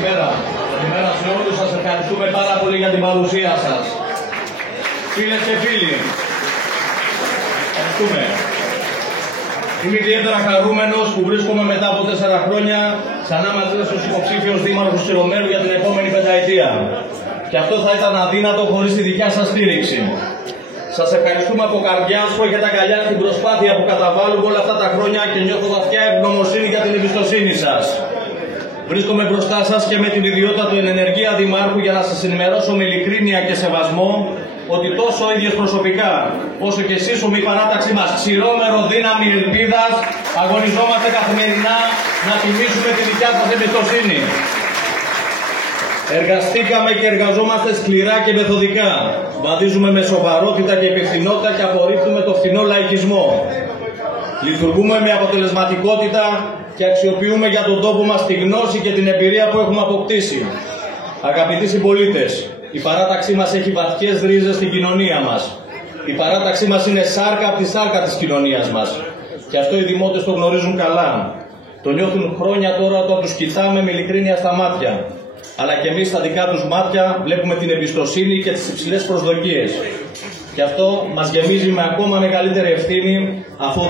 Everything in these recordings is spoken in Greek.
Καλημέρα σε όλους. Σας ευχαριστούμε πάρα πολύ για την παρουσία σας. Φίλες και φίλοι, ευχαριστούμε. Είμαι ιδιαίτερα χαρούμενος που βρίσκομαι μετά από 4 χρόνια ξανά μαζί στους υποψήφιος δήμαρχος Τσιρομέρου για την επόμενη πενταετία. Και αυτό θα ήταν αδύνατο χωρίς τη δικιά σας στήριξη. Σας ευχαριστούμε από καρδιάς που έχετε αγκαλιάσει την προσπάθεια που καταβάλουμε όλα αυτά τα χρόνια και νιώθω βαθιά ευγνωμοσύνη για την εμπιστοσύνη σας. Βρίσκομαι μπροστά σας και με την ιδιότητα του ενεργεία δημάρχου για να σας ενημερώσω με ειλικρίνεια και σεβασμό ότι τόσο ο ίδιος προσωπικά όσο και εσείς ομοίοι παράταξή μας Τσιρόμερο Δύναμη Ελπίδας αγωνιζόμαστε καθημερινά να τιμήσουμε τη δικιά σας εμπιστοσύνη. Εργαστήκαμε και εργαζόμαστε σκληρά και μεθοδικά. Βαδίζουμε με σοβαρότητα και υπευθυνότητα και απορρίπτουμε το φθηνό λαϊκισμό. Λειτουργούμε με αποτελεσματικότητα και αξιοποιούμε για τον τόπο μας τη γνώση και την εμπειρία που έχουμε αποκτήσει. Αγαπητοί συμπολίτες, η παράταξή μας έχει βαθιές ρίζες στην κοινωνία μας. Η παράταξή μας είναι σάρκα από τη σάρκα της κοινωνίας μας. Και αυτό οι δημότες το γνωρίζουν καλά. Το νιώθουν χρόνια τώρα όταν τους κοιτάμε με ειλικρίνεια στα μάτια. Αλλά και εμείς στα δικά τους μάτια βλέπουμε την εμπιστοσύνη και τις υψηλές προσδοκίες. Και αυτό μας γεμίζει με ακόμα μεγαλύτερη ευθύνη, αφού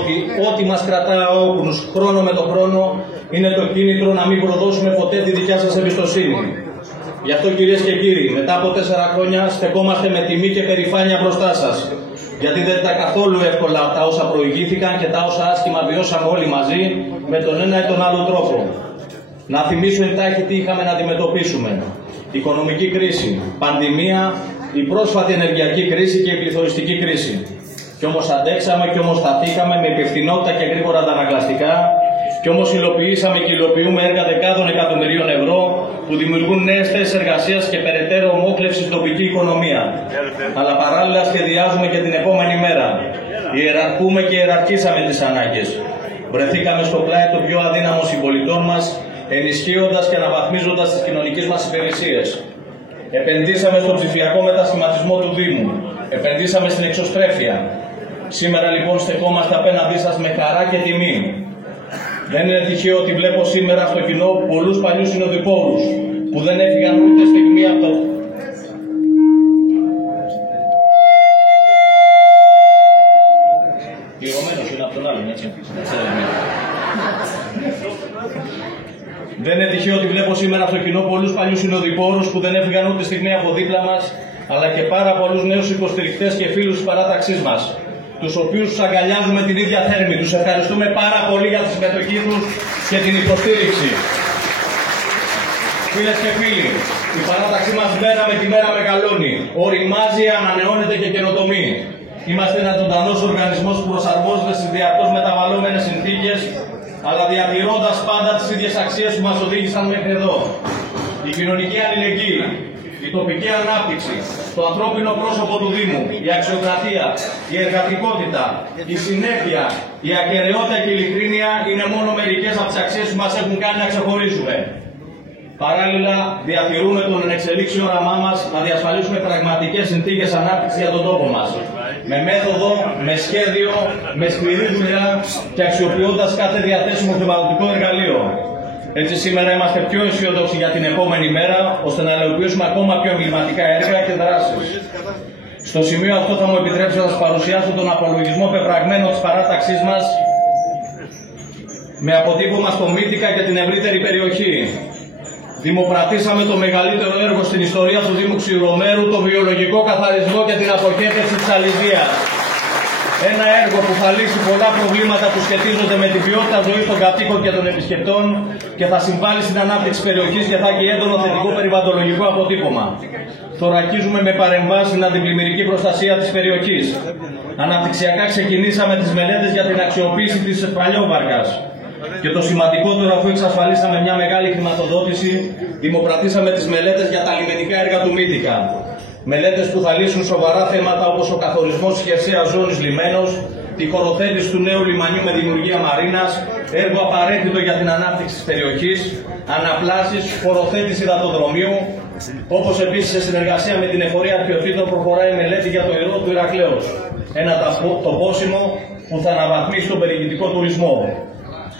ό,τι μας κρατά άοκνους χρόνο με το χρόνο είναι το κίνητρο να μην προδώσουμε ποτέ τη δικιά σας εμπιστοσύνη. Γι' αυτό, κυρίες και κύριοι, μετά από 4 χρόνια στεκόμαστε με τιμή και περηφάνεια μπροστά σας. Γιατί δεν ήταν καθόλου εύκολα τα όσα προηγήθηκαν και τα όσα άσχημα βιώσαμε όλοι μαζί με τον ένα ή τον άλλο τρόπο. Να θυμίσω εντάχει τι είχαμε να αντιμετωπίσουμε. Οικονομική κρίση, πανδημία, η πρόσφατη ενεργειακή κρίση και η πληθωριστική κρίση. Κι όμως αντέξαμε κι όμως σταθήκαμε με υπευθυνότητα και γρήγορα αντανακλαστικά. Κι όμως υλοποιήσαμε και υλοποιούμε έργα δεκάδων εκατομμυρίων ευρώ που δημιουργούν νέες θέσεις εργασίας και περαιτέρω ομόχλευση στην τοπική οικονομία. Αλλά παράλληλα σχεδιάζουμε και την επόμενη μέρα. Ιεραρχούμε και ιεραρχήσαμε τις ανάγκες. Βρεθήκαμε στο πλάι των πιο αδύναμων συμπολιτών μας, ενισχύοντας και αναβαθμίζοντας τις κοινωνικές μας υπηρεσίες. Επενδύσαμε στον ψηφιακό μετασχηματισμό του Δήμου. Επενδύσαμε στην εξωστρέφεια. Σήμερα λοιπόν στεκόμαστε απέναντί σας με χαρά και τιμή. Δεν είναι τυχαίο ότι βλέπω σήμερα στο κοινό πολλούς παλιούς συνοδοιπόρους που δεν έφυγαν ούτε στιγμή από το... Πληγωμένος είναι από τον άλλον, έτσι. Δεν είναι τυχαίο ότι βλέπω σήμερα στο κοινό πολλούς παλιούς συνοδοιπόρους που δεν έφυγαν ούτε στιγμή από δίπλα μας, αλλά και πάρα πολλούς νέους υποστηρικτές και φίλους της παράταξής μας, τους οποίους τους αγκαλιάζουμε την ίδια θέρμη. Τους ευχαριστούμε πάρα πολύ για τη συμμετοχή τους και την υποστήριξη. Φίλες και φίλοι, η παράταξή μας μέρα με τη μέρα μεγαλώνει, οριμάζει, ανανεώνεται και καινοτομεί. Είμαστε ένας ζωντανός οργανισμός που προσαρμόζεται στις διαρκώς μεταβαλλόμενες συνθήκες, αλλά διατηρώντας πάντα τις ίδιες αξίες που μας οδήγησαν μέχρι εδώ. Η κοινωνική αλληλεγγύη, η τοπική ανάπτυξη, το ανθρώπινο πρόσωπο του Δήμου, η αξιοκρατία, η εργατικότητα, η συνέπεια, η ακεραιότητα και η ειλικρίνεια είναι μόνο μερικές από τις αξίες που μας έχουν κάνει να ξεχωρίζουμε. Παράλληλα, διατηρούμε τον ενεξελίξη όραμά μας να διασφαλίσουμε πραγματικές συνθήκες ανάπτυξης για τον τόπο μας. Με μέθοδο, με σχέδιο, με σκληρή δουλειά και αξιοποιώντας κάθε διαθέσιμο χρηματοδοτικό εργαλείο. Έτσι, σήμερα είμαστε πιο αισιοδόξοι για την επόμενη μέρα, ώστε να υλοποιήσουμε ακόμα πιο εμβληματικά έργα και δράσεις. Στο σημείο αυτό θα μου επιτρέψετε να σας παρουσιάσω τον απολογισμό πεπραγμένο της παράταξής μας με αποτύπωμα στο Μύτικα και την ευρύτερη περιοχή. Δημοπρατήσαμε το μεγαλύτερο έργο στην ιστορία του Δήμου Τσιρομέρου, το βιολογικό καθαρισμό και την αποχέτευση της αλυσίας. Ένα έργο που θα λύσει πολλά προβλήματα που σχετίζονται με την ποιότητα ζωής των κατοίκων και των επισκεπτών και θα συμβάλλει στην ανάπτυξη της περιοχής και θα έχει έντονο θετικό περιβαλλοντολογικό αποτύπωμα. Θωρακίζουμε με παρεμβάσεις στην αντιπλημμυρική προστασία της περιοχής. Αναπτυξιακά ξεκινήσαμε τις μελέτες για την αξιοποίηση της παλιόβαρκας. Και το σημαντικότερο, αφού εξασφαλίσαμε μια μεγάλη χρηματοδότηση, δημοπρατήσαμε τις μελέτες για τα λιμενικά έργα του Μύτικα. Μελέτες που θα λύσουν σοβαρά θέματα όπως ο καθορισμός της χερσαίας ζώνης λιμένος, τη χωροθέτηση του νέου λιμανιού με δημιουργία μαρίνας, έργο απαραίτητο για την ανάπτυξη της περιοχής, αναπλάσεις, χωροθέτηση υδατοδρομίου, όπως επίσης σε συνεργασία με την εφορία αρχαιοτήτων προχωράει η μελέτη για το ιερό του Ηρακλέως, ένα τοπόσιμο που θα αναβαθμίσει τον περιηγητικό τουρισμό.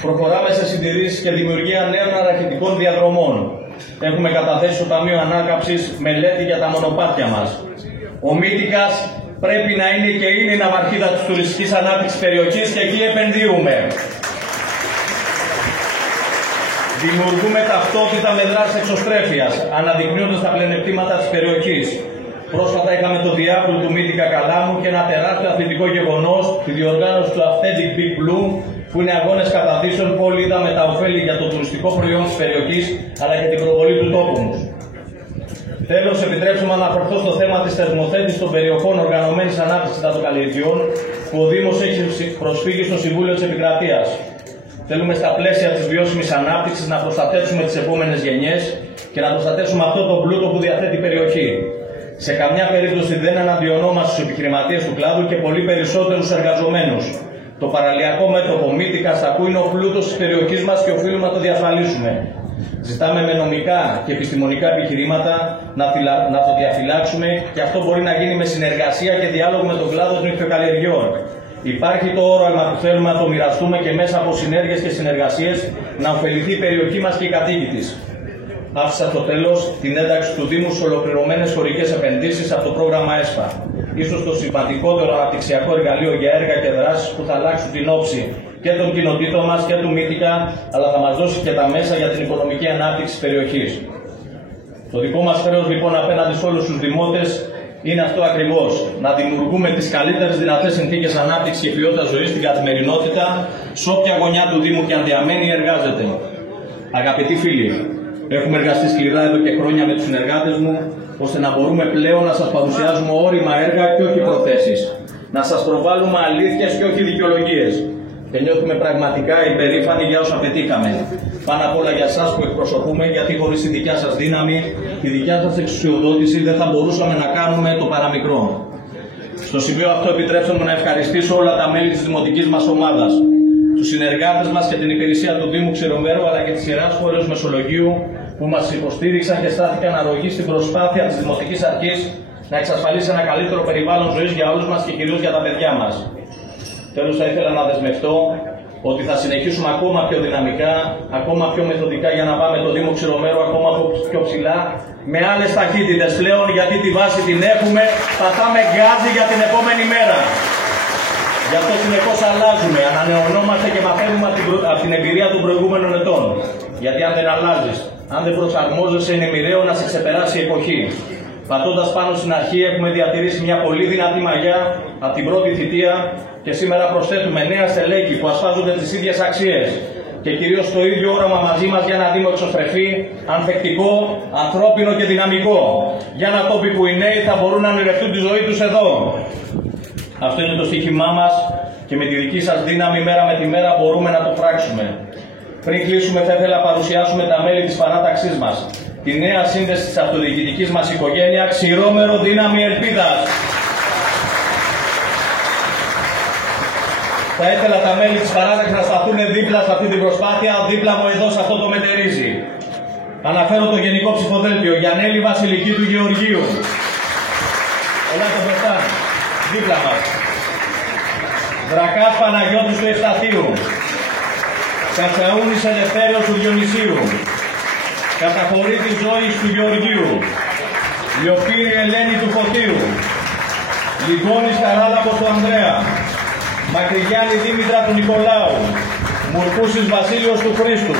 Προχωράμε σε συντηρήσεις και δημιουργία νέων αναρχητικών διαδρομών. έχουμε καταθέσει στο Ταμείο Ανάκαμψης μελέτη για τα μονοπάτια μας. Ο Μύτικας πρέπει να είναι και είναι η ναυαρχίδα της τουριστικής ανάπτυξης περιοχής και εκεί επενδύουμε. Δημιουργούμε ταυτότητα με δράσεις εξωστρέφειας, αναδεικνύοντας τα πλεονεκτήματα της περιοχής. Πρόσφατα είχαμε το διάβολο του Μύτικα Καλάμου και ένα τεράστιο αθλητικό γεγονός, τη διοργάνωση του Authentic Big Blue, που είναι αγώνες καταδύσεων που όλοι είδαμε τα ωφέλη για το τουριστικό προϊόν της περιοχής, αλλά και την προβολή του τόπου μας. Τέλος, επιτρέψτε μου να αναφερθώ στο θέμα της θεσμοθέτησης των περιοχών οργανωμένης ανάπτυξης υδατοκαλλιεργειών, που ο Δήμος έχει προσφύγει στο Συμβούλιο της Επικρατείας. Θέλουμε στα πλαίσια της βιώσιμης ανάπτυξης να προστατεύσουμε τις επόμενες γενιές και να προστατεύσουμε αυτό το πλούτο που διαθέτει η περιοχή. Σε καμιά περίπτωση δεν αναντιονόμαστε στους επιχειρηματίες του κλάδου και πολύ περισσότερους εργαζομένους. Το παραλιακό μέτωπο Μύτικας Αστακού είναι ο πλούτος της περιοχής μας και οφείλουμε να το διασφαλίσουμε. Ζητάμε με νομικά και επιστημονικά επιχειρήματα να το διαφυλάξουμε και αυτό μπορεί να γίνει με συνεργασία και διάλογο με τον κλάδο των νυχθοκαλλιεργειών. Υπάρχει το όραμα που θέλουμε να το μοιραστούμε και μέσα από συνέργειες και συνεργασίες να ωφεληθεί η περιοχή μας και οι κατοίκοι της. Άφησα στο τέλος την ένταξη του Δήμου σε ολοκληρωμένες χωρικές επενδύσεις από το πρόγραμμα ΕΣΠΑ. Ίσως το σημαντικότερο αναπτυξιακό εργαλείο για έργα και δράσεις που θα αλλάξουν την όψη και των κοινοτήτων μας και του Μύτικα, αλλά θα μας δώσει και τα μέσα για την οικονομική ανάπτυξη της περιοχής. Το δικό μας χρέος λοιπόν απέναντι σε όλους τους δημότες είναι αυτό ακριβώς. Να δημιουργούμε τις καλύτερες δυνατές συνθήκες ανάπτυξης και ποιότητας ζωής στην καθημερινότητα, σε όποια γωνιά του Δήμου και αν διαμένει εργάζεται. Αγαπητοί φίλοι, έχουμε εργαστεί σκληρά εδώ και χρόνια με τους συνεργάτες μου, ώστε να μπορούμε πλέον να σας παρουσιάζουμε όρημα έργα και όχι προθέσεις. Να σας προβάλλουμε αλήθειες και όχι δικαιολογίες. Και νιώθουμε πραγματικά υπερήφανοι για όσα πετύχαμε. Πάνω απ' όλα για εσάς που εκπροσωπούμε, γιατί χωρίς τη δικιά σας δύναμη, τη δικιά σας εξουσιοδότηση δεν θα μπορούσαμε να κάνουμε το παραμικρό. Στο σημείο αυτό επιτρέψτε μου να ευχαριστήσω όλα τα μέλη της δημοτικής μας ομάδας, τους συνεργάτες μας και την υπηρεσία του Δήμου Ξηρομέρου, αλλά και της Ιεράς Χώρεως Μεσολογγίου, που μας υποστήριξαν και στάθηκαν αρρωγοί στην προσπάθεια της Δημοτικής Αρχής να εξασφαλίσει ένα καλύτερο περιβάλλον ζωής για όλους μας και κυρίως για τα παιδιά μας. Τέλος, θα ήθελα να δεσμευτώ ότι θα συνεχίσουμε ακόμα πιο δυναμικά, ακόμα πιο μεθοδικά για να πάμε το Δήμο Ξηρομέρου ακόμα πιο ψηλά, με άλλες ταχύτητες πλέον, γιατί τη βάση την έχουμε, πατάμε γκάζι για την επόμενη μέρα. Γι' αυτό συνεχώς αλλάζουμε, ανανεωνόμαστε και μαθαίνουμε από την εμπειρία των προηγούμενων ετών. Γιατί αν δεν αλλάζεις, αν δεν προσαρμόζεσαι, είναι μοιραίο να σε ξεπεράσει η εποχή. Πατώντας πάνω στην αρχή, έχουμε διατηρήσει μια πολύ δυνατή μαγιά από την πρώτη θητεία και σήμερα προσθέτουμε νέα στελέχη που ασφάζονται τις ίδιες αξίες και κυρίως το ίδιο όραμα μαζί μας για ένα Δήμο εξωστρεφή, ανθεκτικό, ανθρώπινο και δυναμικό. Για ένα τόπι που οι νέοι θα μπορούν να ονειρευτούν τη ζωή τους εδώ. Αυτό είναι το στοίχημά μας και με τη δική σας δύναμη μέρα με τη μέρα μπορούμε να το πράξουμε. Πριν κλείσουμε, θα ήθελα να παρουσιάσουμε τα μέλη της παράταξής μας. Τη νέα σύνδεση της αυτοδιοικητικής μας οικογένεια, Ξηρόμερο Δύναμη Ελπίδας. Θα ήθελα τα μέλη της παράταξης να σταθούν δίπλα σε αυτή την προσπάθεια, δίπλα μου εδώ σε αυτό το μετερίζει. Αναφέρω το Γενικό Ψηφοδέλτιο, Γιαννέλη Βασιλική του Γεωργίου. Ελάτε μπροστά, δίπλα μας. Δρακάς Παναγιώτης του Ευσταθίου. Κατσαούνης Ελευθέριος του Διονυσίου. Καταχωρήτης Ζώης του Γεωργίου. Λιοφύρη Ελένη του Φωτίου. Λιγώνης Καράλαμπος του Ανδρέα. Μακρυγιάννη Δήμητρα του Νικολάου. Μουρκούσης Βασίλειος του Χρήστου.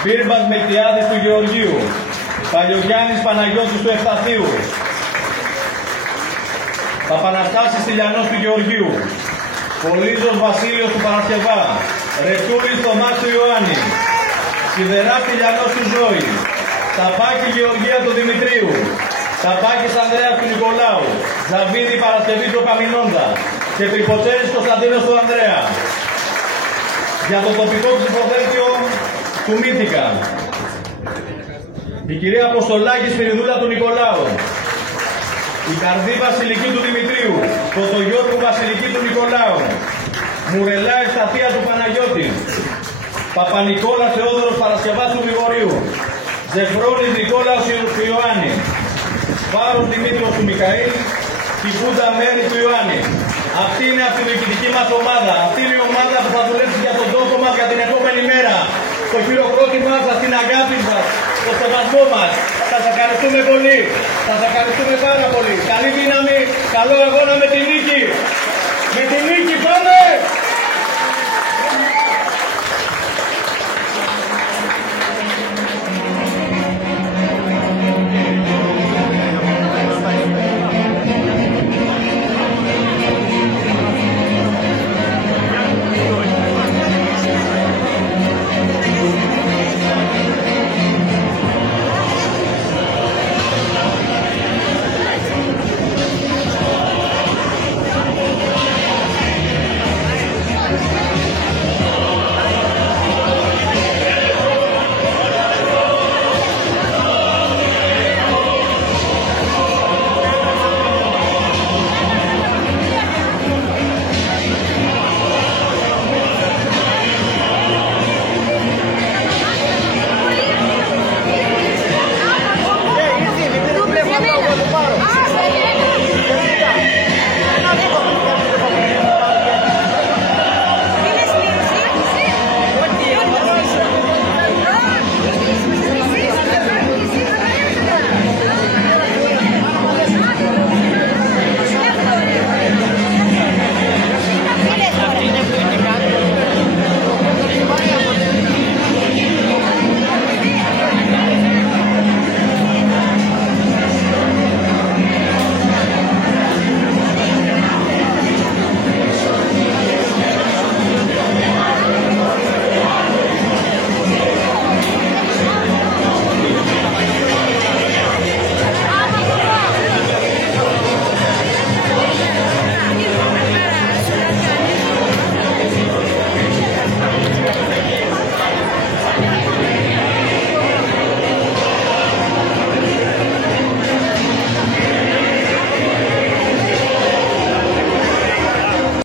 Μπίρμπας Μελτιάδης του Γεωργίου. Παλιογιάννης Παναγιώτης του Ευσταθίου. Παπαναστάσης Τηλιανός του Γεωργίου. Πολύζος Βασίλειος του Παρασκευά. Ρετούρης Θωμάς του Ιωάννη. Σιδεράς Τηλιανός του Ζώη. Ταπάκη Γεωργία του Δημητρίου. Ταπάκης Ανδρέας του Νικολάου. Ζαβίδη Παρασκευή του Καμινόντα. Και Τριποτσέρης Κωνσταντίνος του Ανδρέα. Για το τοπικό ψηφοδέλτιο του Μύτικα. Η κυρία Αποστολάκη Σπυριδούλα του Νικολάου. Η Καρδί Βασιλική του Δημητρίου. Κοτογιώργου Βασιλική του Νικολάου. Μουρελά Ευσταθία του Παναγιώτη. Παπανικόλα Θεόδωρος Παρασκευάς του Γρηγορίου. Ζεφρώνης Νικόλαος του Ιωάννη. Βάρος Δημήτρος του Μικαήλ. Κικούντα Μέρη του Ιωάννη. Αυτή είναι αυτή η διοικητική μας ομάδα. Αυτή είναι η ομάδα που θα δουλέψει για τον τόπο μας για την επόμενη μέρα. Το χειροκρότημά σας, την αγάπη μας. το σεβασμό μας. Σας ευχαριστούμε πολύ. Σας ευχαριστούμε πάρα πολύ. Καλή δύναμη, καλό αγώνα με τη νίκη. Με τη νίκη πάμε!